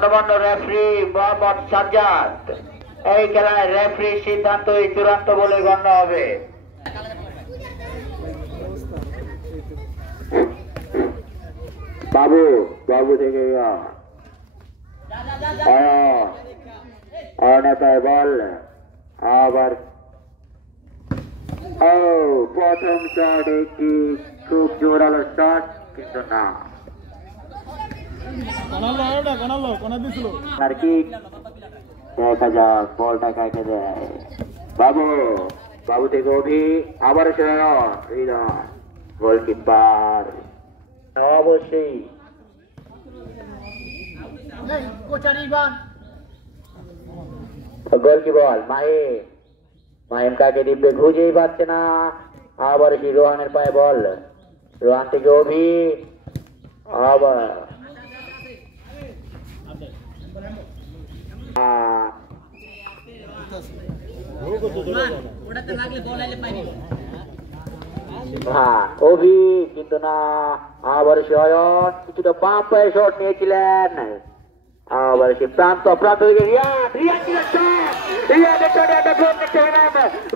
গণ্যমান্য রেফারি মোহাম্মদ সাজ্জাদ। এই খেলায় রেফারির সিদ্ধান্তই চূড়ান্ত বলে গণ্য হবে। বাবু বাবু থেকে অনেতায় বল আবার প্রথম শট একটি খুব জোরালো শট কিন্তু না আর কি দেখা যাক বলটা কাকে দেয়। বাবু বাবু থেকে অভি আবার গোলকিপার অবশ্যই গোলকি বল মাহিম কাকে দিবে খুঁজেই পাচ্ছে না। আবার সেই রোহানের পায়ে বল, রোহান থেকে অভি আবার অভি কিন্তু না। আবার সে অয়ন কিছুটা বাম পায়ে শট নিয়েছিলেন। আবার সে প্রান্ত থেকে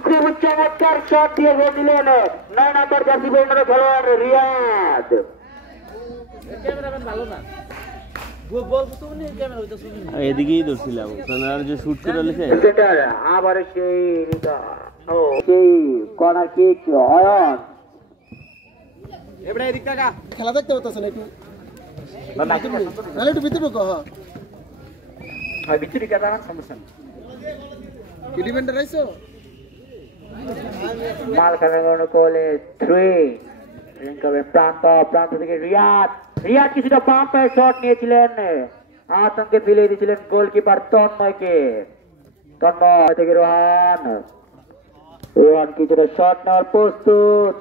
খুব চমৎকার শট দিয়ে দিলেন 9 নম্বর জার্সি পরিণত খেলোয়াড় রিয়াদ। এদিকেই ধরছিলাম যে শুট করে আবার সেই কর্নার কিক অয়ন খেলা দেখতে হতেছে না একটু ভিতরে ঢুকো। ভিতরে কেন সমস্যা প্রান্ত থেকে রিয়াদ কিছুটা বাম পায়ে শট নিয়েছিলেন, আতঙ্কে ফেলে দিয়েছিলেন গোলকিপার তন্ময়কে। তন্ময় থেকে রোহান কিছুটা শট নেওয়ার প্রস্তুত।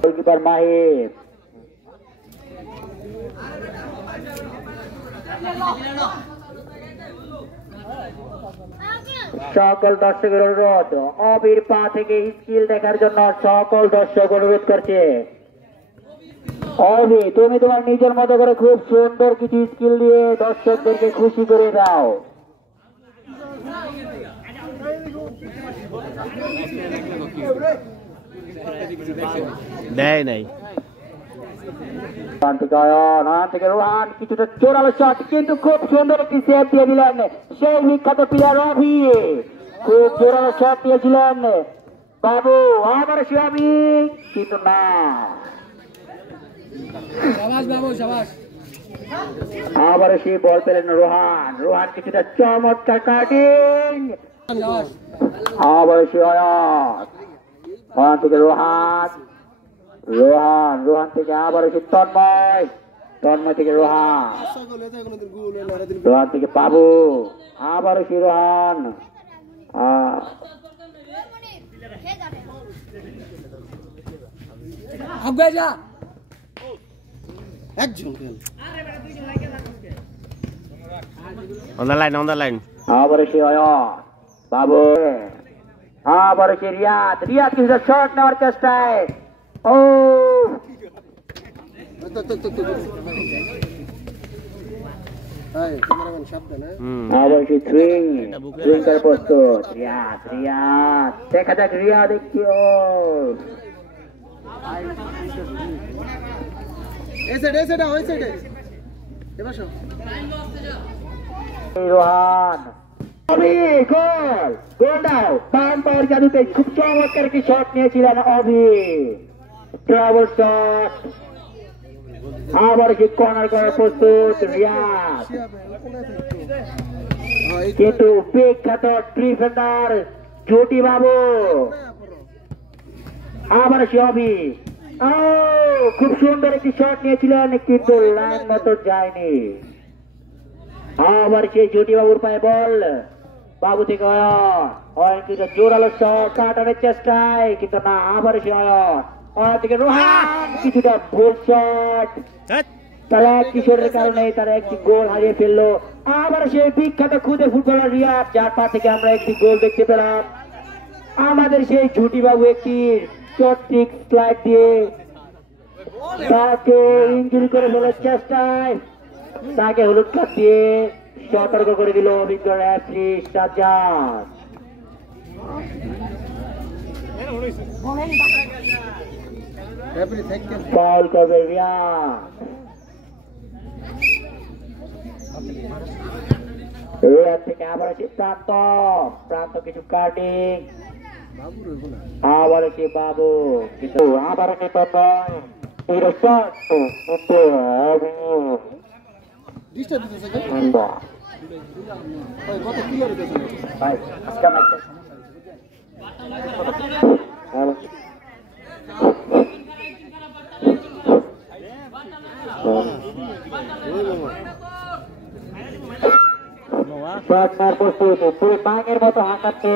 গোলকিপার মাহিম সকল দর্শকের অনুরোধ, অবির পা থেকে স্কিল দেখার জন্য সকল দর্শক অনুরোধ করছে। অবি তুমি তোমার নিজের মতো করে খুব সুন্দর কিছু স্কিল দিয়ে দর্শকদেরকে খুশি করে দাও। দেয় নাই রোহান কিছুটা জোরালো শট কিন্তু খুব সুন্দর একটি সেভ দিয়ে দিলেন সেই বিখ্যাত প্লেয়ার অভি। খুব জোরালো শট দিয়েছিলেন বাবু। আবার সে অভি কিন্তু না। আবার সে বল পেলেন রোহান কিছুটা চমৎকার কাটিং। আবার সে অয়ন থেকে রোহান থেকে আবার সে তন্ময় থেকে রোহান থেকে বাবু আবার সে রোহান on the line আবার সে অয়ন বাবু আবার সে রিয়াদ কিছুটা শট নেওয়ার চেষ্টায় আবার সে থ্রিঙ্কার প্রস্তুত। রিয়াদ দেখা যাক রিয়াদ একটি রোহান জাদুতে খুব চমৎকার একটি শট নিয়েছিলেন অভি। ট্রাভেল শট আবার কি কর্নার করার প্রস্তুত রিয়াদ, কিন্তু বিখ্যাত ডিফেন্ডার জুটি বাবু আবার সে অভি খুব সুন্দর একটি শট নিয়েছিলেন কিন্তু লাইন মতো যায়নি। আবার সেই জুটি বাবুর পায়ে বল, বাবু থেকে অয়ন কিন্তু জোরালো শট কাটানোর চেষ্টায় কিন্তু না। আবার সে অয়ন থেকে রোহান কিছুটা ভুল শট, তারা কিশোরের কারণে তারা একটি গোল হারিয়ে ফেললো। আবার সেই বিখ্যাত খুদে ফুটবলার রিয়াদ যার পা থেকে আমরা একটি গোল দেখতে পেলাম। আমাদের সেই ঝুটি বাবু একটি চট্টিক স্লাইড দিয়ে তাকে ইঞ্জুরি করে ফেলার চেষ্টায় তাকে হলুদ কার্ড দিয়ে সতর্ক করে দিল অভিজ্ঞ রেফারি সাজ্জাদ। ফাউল করবে রিয়াদ। রিয়াদ থেকে আবার আছে প্রান্ত, প্রান্ত কিছু কাটিং, আবার আছে বাবু, কিন্তু আবার কিন্তু নয়। বাঙের মতো হাঁকাচ্ছে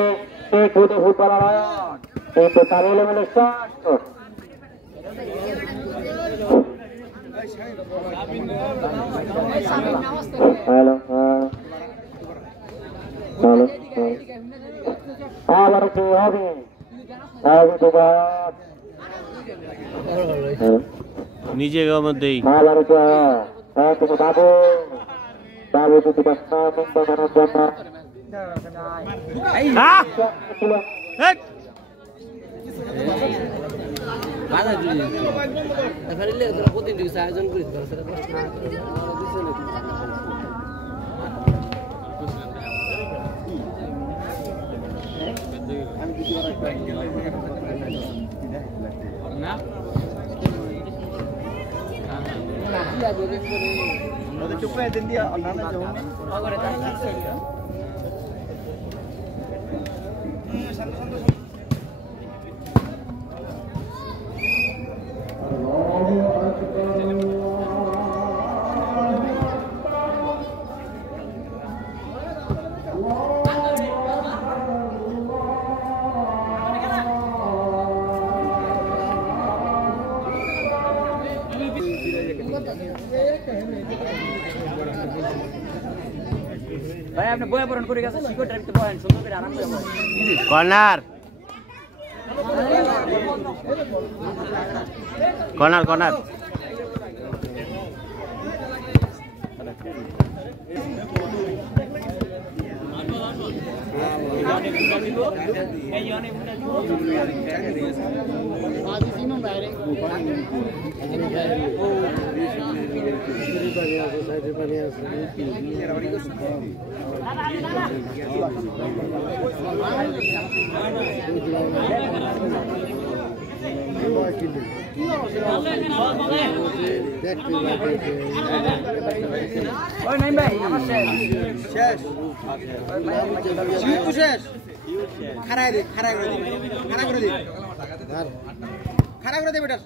সে খুদে ফুটবলার অয়ন, কিন্তু তার এলোমেলো শট। হ্যালো হ্যালো, আবার কি হবে? নিজে মধ্যেই আবার তুমি বাবু, বাবু যদি বানানোর জন্য আয়োজন করি ভাই আপনি বয়া পড়ান করে গেছে শিকড়টা একটু বলেন সুন্দর করে আরাম করে বলেন। কর্নার কর্নার কর্নার ওই নাই ভাই আমার শেষ শেষ শিউ শেষ খাড়ায় দে, খাড়া করে দে, খাড়া করে দে, খাড়া করে দে বেটা।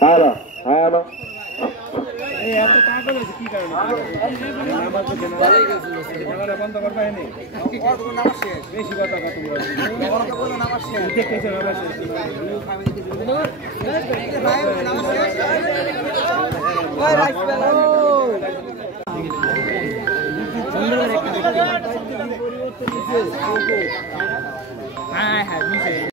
হ্যালো হ্যালো, এই এত কাগজ আছে কি কারণে? আমার তো কেন ক্যামেরা বন্ধ করবে না? ওর তো নাম শেষ, বেশি কথা কত বড়। ওর তো বলো নাম শেষ। দেখতেছ নাম শেষ। ভাই নাম শেষ। ওই রাইট বেলা